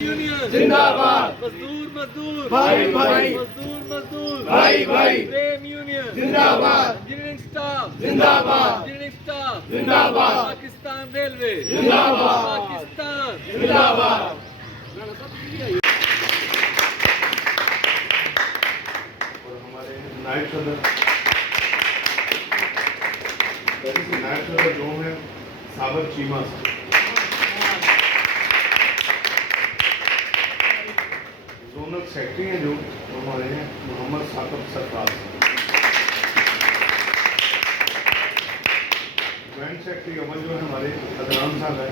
जिंदाबाद। मजदूर मजदूर भाई भाई। मजदूर मजदूर भाई भाई। प्रेम यूनियन जिंदाबाद। इंजीनियरिंग स्टाफ जिंदाबाद। इंजीनियरिंग स्टाफ जिंदाबाद। पाकिस्तान रेलवे जिंदाबाद। पाकिस्तान जिंदाबाद। और हमारे नायब सदर जो है साबर चीमा साहब, जोनल सेक्रेटरी हैं जो हमारे हैं मोहम्मद साकब सरफराज साहब, ज्वाइंट सेक्रेटरी अमल जो है हमारे अदनान साहब है,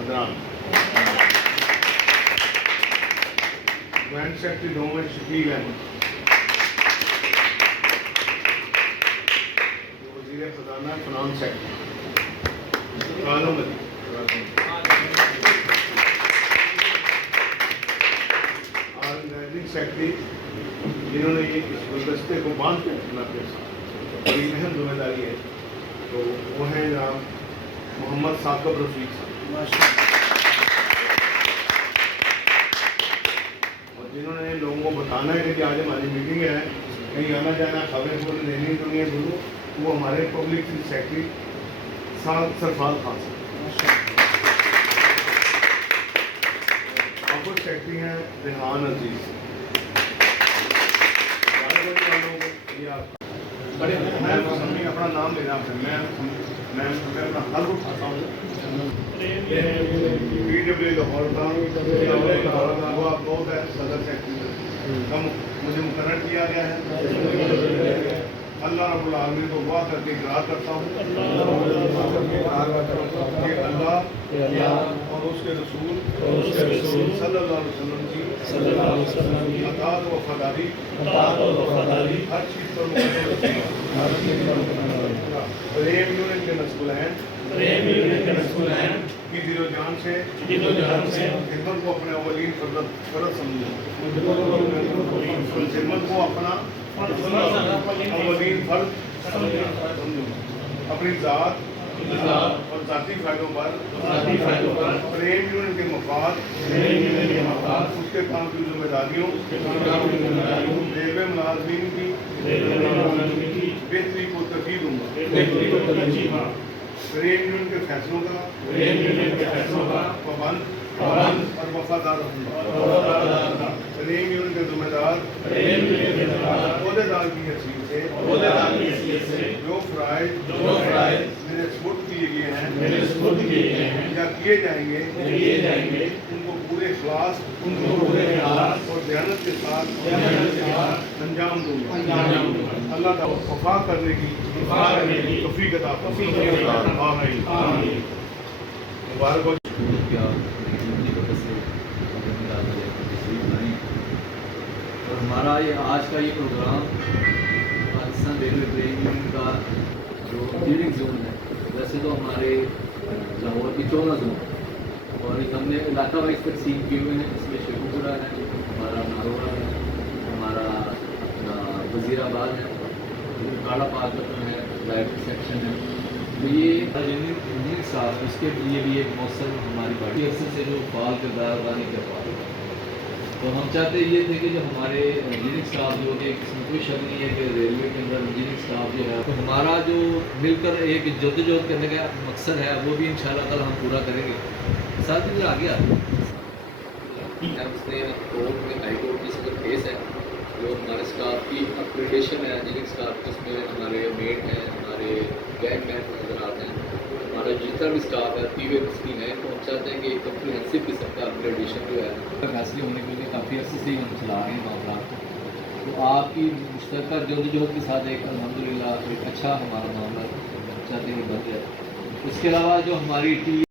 अदनान। ज्वाइंट सेक्रेटरी दो में शकील अहमद, वज़ीर ख़जाना फाइनेंस सेक्रेटरी आलम अली, ऑर्गेनाइजिंग सेक्रेटरी जिन्होंने ये इस गुलदस्ते को बांध के रखना अपने साथ, बड़ी अहम जिम्मेदारी है, तो वो हैं जनाब मोहम्मद साकब रफीक साहब, और जिन्होंने लोगों को बताना है कि आज हमारी मीटिंग है, कहीं आना जाना खबरें खबरें देनी दुनिया गुरु, वो हमारे पब्लिक सेक्रेटरी सरफराज खान साहब। अपर सेक्रेटरी हैं रेहान अजीज। मैं अपना नाम लेना है, मैं अपना हल उठाता हूँ। PW लाहौर का वो आप बहुत है सदर सेक्रेटरी का मुझे मुकर्रर किया गया है। अल्लाह रब्बुल आलमीन को दुआ करके इकरार करता हूँ कि अल्लाह और उसके रसूल सल्लल्लाहु अलैहि वसल्लम की अताअत व वफादारी हर चीज़ पर प्रेम यूनियन के मसऊलैन की दिलो जान से खिदमत को अपने अवलीन फर्ज समझूँ, खिदमत को अपना अवलीन फर्ज समझूँ, अपनी ज़ात और ज़ाती फ़ायदों पर प्रेम यूनियन के मफाद उसके काम की जिम्मेदारियों रेलवे मुलाजमीन की बेहतरी को तरजीह दूँगा। प्रेम यूनियन के फैसलों का पाबंद और वफादार रहूँगा। प्रेम यूनियन के जिम्मेदार ओहदेदार की हैसियत से जो फ़राइज़ मेरे सुपुर्द किए गए हैं या किए जाएंगे उनको पूरे इखलास और दयानत के साथ अंजाम दूँगा। अल्लाह का वफा करने की तौफीक अता फरमाए। आमीन। मुबारक हो। और हमारा ये आज का ये प्रोग्राम पाकिस्तान रेलवे प्रेम यूनियन का जो इंजीनियरिंग जोन है, वैसे तो हमारे लाहौर की 14 जोन और एक हमने इलाका वाइज तकसीम किए हुए हैं, इसमें शेखुपुरा है, हमारा नारोड़ा है, हमारा वज़ीराबाद है, काला पाकपतन है, डायरेक्ट सेक्शन है। तो ये इंजीनियरिंग स्टाफ इसके लिए भी एक मौसम हमारी पार्टी अक्सर से जो फाल किरदार अदा नहीं कर पा रही, तो हम चाहते ये थे कि जो हमारे इंजीनियरिंग स्टाफ जो कि इसमें कोई शक नहीं है कि रेलवे के अंदर इंजीनियरिंग स्टाफ जो है, तो हमारा जो मिलकर एक जद्दोजहद करने का मकसद है वो भी इंशाल्लाह ताला हम पूरा करेंगे। साथ ही आ गया उसने कोर्ट में हाई कोर्ट की सदर केस है जो हमारे स्टाफ की अपग्रेडेशन है, इंजीनियरिंग स्टाफ जिसमें हमारे मेड हैं, हमारे गैंग मैन नजर आते हैं, हमारा जितना भी स्टाफ है, पीवे स्कीम है, तो हम चाहते हैं कि एक कम्प्रीहेंसिव किस्म का अपग्रेडेशन जो है फैसले होने के लिए काफ़ी अर्से से ही हम चला रहे हैं मामला को। तो आपकी मुश्तरका जद्दोजहद के साथ एक अल्हम्दुलिल्लाह एक अच्छा हमारा मामला चाहते हैं बन जाए। इसके अलावा जो हमारी टी